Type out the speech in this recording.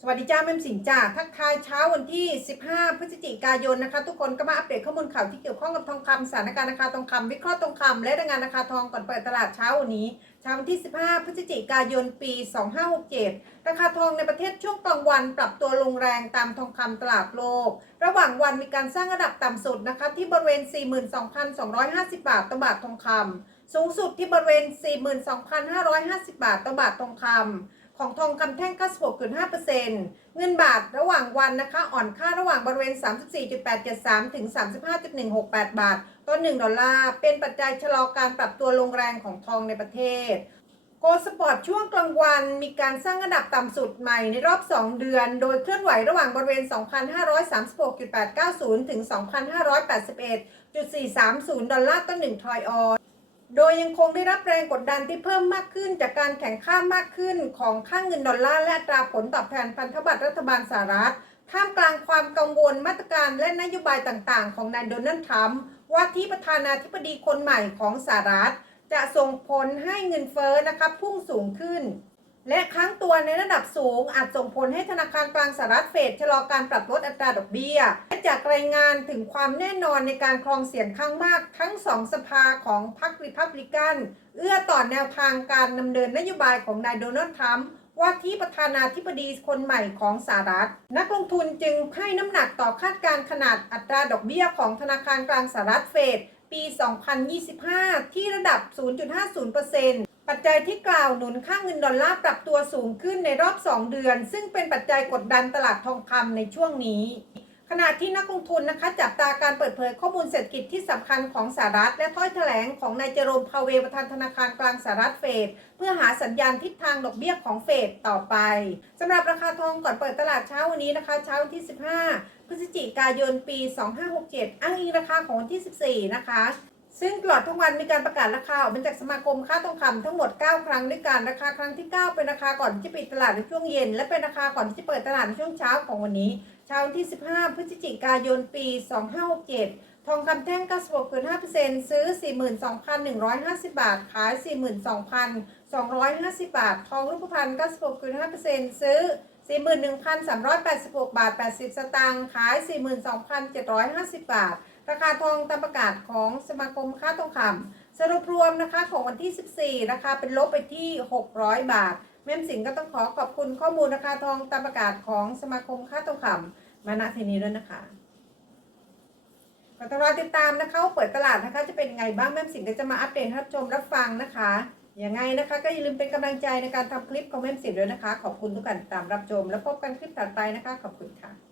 สวัสดีจ้าแม่มสิงจ้าทักทายเช้าวันที่ 15 พฤศจิกายนนะคะ ทุกคนก็มาอัปเดตข้อมูลข่าวที่เกี่ยวข้องกับทองคำสถานการณ์ราคาทองคำวิเคราะห์ทองคำและรายงานราคาทองก่อนเปิดตลาดเช้าวันนี้เช้าวันที่ 15 พฤศจิกายนปี 2567 ราคาทองในประเทศช่วงกลางวันปรับตัวลงแรงตามทองคำตลาดโลก ระหว่างวันมีการสร้างระดับต่ำสุดนะคะ ที่บริเวณ 42,250 บาทต่อบาททองคำสูงสุดที่บริเวณ 42,550 บาทต่อบาททองคำ ของทองคำแท่ง96.5%เงินบาทระหว่างวันนะคะอ่อนค่าระหว่างบริเวณ 34.873 ถึง 35.168 บาท ต่อ 1 ดอลลาร์ เป็นปัจจัยชะลอการปรับตัวลงแรงของทองในประเทศ โกลสปอร์ตช่วงกลางวันมีการสร้างระดับต่ำสุดใหม่ในรอบ 2 เดือน โดยเคลื่อนไหวระหว่างบริเวณ 2,536.890 ถึง 2,581.430 ดอลลาร์ต่อ1ทรอยออน โดยยังคงได้รับแรงกดดันที่เพิ่มมากขึ้น จากการแข่งข้ามมากขึ้นของค่างเงินดอลลาร์และตราผลตอบแทนพันธบัตรรัฐบาลสหรัฐ ท่ามกลางความกังวลมาตรการและนโยบายต่างๆ ของนายโดนัลด์ทรัมป์ว่าที่ประธานาธิบดีคนใหม่ของสหรัฐ จะส่งผลให้เงินเฟ้อนะคะพุ่งสูงขึ้น และค้างตัวในระดับสูง อาจส่งผลให้ธนาคารกลางสหรัฐเฟดชะลอการปรับลดอัตราดอกเบี้ย และจากรายงานถึงความแน่นอนในการครองเสียงข้างมากทั้งสองสภาของพรรคริพับลิกัน เอื้อต่อแนวทางการดำเนินนโยบายของนายโดนัลด์ทรัมป์ว่าที่ประธานาธิบดีคนใหม่ของสหรัฐ นักลงทุนจึงให้น้ำหนักต่อคาดการณ์ขนาดอัตราดอกเบี้ยของธนาคารกลางสหรัฐเฟดปี 2025 ที่ระดับ 0.50% ปัจจัยที่กล่าวหนุนค่าเงินดอลลาร์ปรับตัวสูงขึ้นในรอบ 2 เดือน ซึ่งเป็นปัจจัยกดดันตลาดทองคำในช่วงนี้ ขณะที่นักลงทุนนะคะจับตาการเปิดเผยข้อมูลเศรษฐกิจที่สำคัญของสหรัฐ และถ้อยแถลงของนายเจอโรมพาเวประธานธนาคารกลางสหรัฐเฟดเพื่อหาสัญญาณทิศทางดอกเบี้ยของเฟดต่อไปสำหรับราคาทองก่อนเปิดตลาดเช้าวันนี้นะคะ เช้าวันที่ 15พฤศจิกายนปี 2567 อ้างอิงราคาของวันที่ 14 นะคะ ซึ่งตลอดทั้งวันมีการประกาศราคาออกมาจากสมาคมค่าทองคำทั้งหมด 9 ครั้งด้วยกันราคาครั้งที่ 9 เป็นราคาก่อนที่จะปิดตลาดในช่วงเย็น และเป็นราคาก่อนที่จะเปิดตลาดในช่วงเช้าของวันนี้ เช้าวันที่ 15 พฤศจิกายน ปี 2567 ทองคำแท่ง 96.5%ซื้อ 42,150 บาท ขาย 42,250 บาท ทองรูปพรรณ96.5%ซื้อ41,386 บาท 80 สตางค์ ขาย 42,750 บาท ราคาทองตามประกาศของสมาคมค้าทองคำสรุปรวมนะคะของวันที่ 14 ราคาเป็นลบไปที่ 600 บาท แม่มสิงก็ต้องขอขอบคุณข้อมูลราคาทองตามประกาศของสมาคมค้าทองคำมาณทีนี้ด้วยนะคะก็ต้องรอติดตามนะคะเปิดตลาดนะคะจะเป็นไงบ้างแม่มสิงก็จะมาอัปเดตรับชมรับฟังนะคะยังไงนะคะก็อย่าลืมเป็นกำลังใจในการทำคลิปของแม่มสิงด้วยนะคะ ขอบคุณทุกการติดตามรับชม แล้วพบกันคลิปถัดไปนะคะ ขอบคุณค่ะ